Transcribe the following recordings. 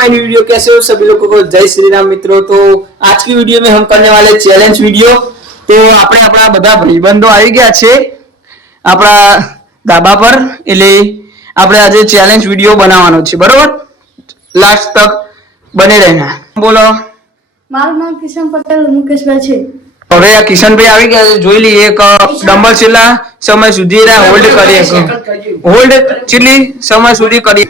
My new video. कैसे हो सभी लोगों को? जय श्री राम मित्रों। तो आज की वीडियो में हम करने वाले चैलेंज वीडियो। तो આપણે આપણા બધા ભાઈબંધો આવી ગયા છે આપણા ધાબા પર, એટલે આપણે આજે ચેલેન્જ વિડિયો બનાવવાનો છે, બરોબર? લાસ્ટ તક બને રહેના। બોલો। મારું નામ કિશન પટેલ મુકેશભાઈ છે। હવે આ કિશનભાઈ આવી ગયા છે, જોઈ લઈએ એક ડમ્બલ છેલ્લા સમય સુધી હોલ્ડ કરીએ, હોલ્ડ કેટલી સમય સુધી કરી।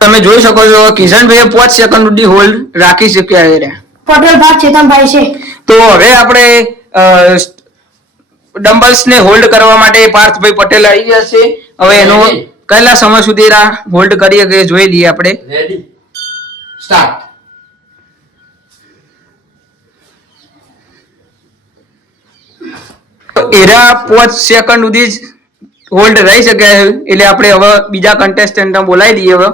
તમે જોઈ શકો છો કિશનભાઈએ 5 સેકન્ડ સુધી હોલ્ડ રાખી શક્યા છે। પટેલ ભાગ ચેતનભાઈ છે। તો હવે આપણે ડમ્બલ્સ ને હોલ્ડ કરવા માટે પાર્થભાઈ પટેલ આવી ગયા છે। હવે એનો કેટલા સમય સુધી હોલ્ડ કરીએ કે જોઈ લઈએ આપણે। Ready start. એરા 5 સેકન્ડ સુધી હોલ્ડ રહી શકે છે, એટલે આપણે હવે બીજા કન્ટેસ્ટન્ટ બોલાવી દઈએ। હવે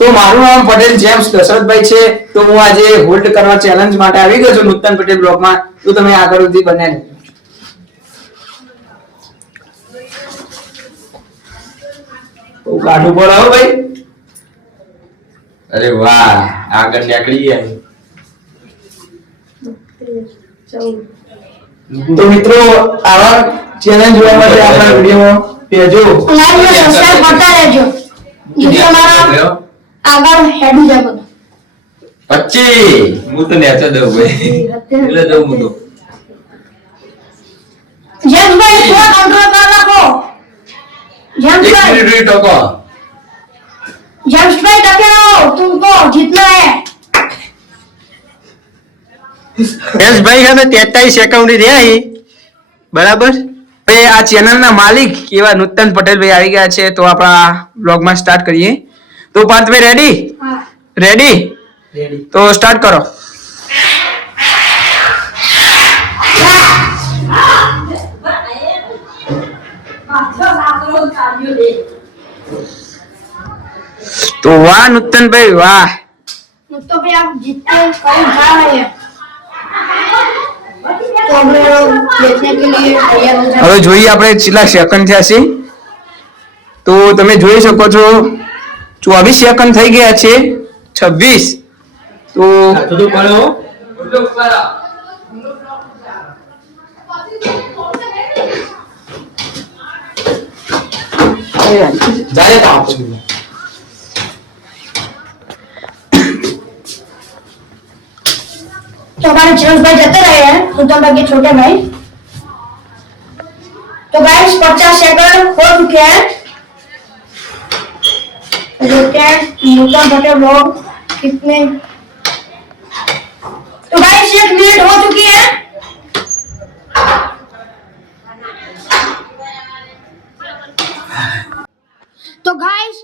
તો મારું નામ પટેલ જેમ્સ દશરથભાઈ છે। તો હું આજે હોલ્ડ કરવા ચેલેન્જ માટે આવી ગયો છું નૂતન પટેલ બ્લોગમાં। તો તમે આગળ સુધી બન્યા રહેજો। તો કાઢું પડાવો ભાઈ। અરે વાહ, આગળ નીકળી ગયા। તો મિત્રો આવા ચેલેન્જ જોવા માટે આપણા વિડિયોમાં રહેજો, લાઈક અને સબસ્ક્રાઇબ કરતા રહેજો, જેથી અમારા આગળ હેડી જાય બધું। 25 હું તો નેચો દઉં ભાઈ, એટલે દઉં હું તો। જેમ્સભાઈ થોડા કંટ્રોલ कर रखो। एक जेम्सभाई मिनट टको। जेम्सभाई टके रहो, तुमको जीतना है। यस भाई हमें 43 सेकंड રહ્યા છે, બરાબર? હવે આ ચેનલના માલિક એવા નૂતન પટેલ ભાઈ આવી ગયા છે। તો આપણા બ્લોગમાં સ્ટાર્ટ કરીએ। તો પાર્થભાઈ રેડી? हां રેડી? રેડી। તો સ્ટાર્ટ કરો। तो वाह नूतन भाई वाह। तो भाई आप जीतते कहीं जा रहे हैं, तो हम लोग देखने के लिए तैयार हो जाए। હવે જોઈએ આપણે કેટલા સેકન્ડ થયા છે। તો તમે જોઈ શકો છો 24 સેકન્ડ થઈ ગયા છે, 26। તો તો પડો જાય તો આપણે तो हमारे जेम्सभाई जाते रहे हैं, नूतन भाई के छोटे भाई। तो गाइस 50 सेकंड हो चुके हैं। तो देखते हैं नूतन पटेल लोग कितने। तो गाइस 1 मिनट हो चुकी है। तो गाइस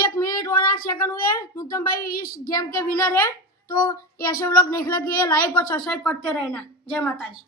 1 मिनट और 8 सेकंड हुए। नूतन भाई इस गेम के विनर है। तो ऐसे व्लॉग देखने के लिए लाइक और सब्सक्राइब करते रहना। जय माता दी।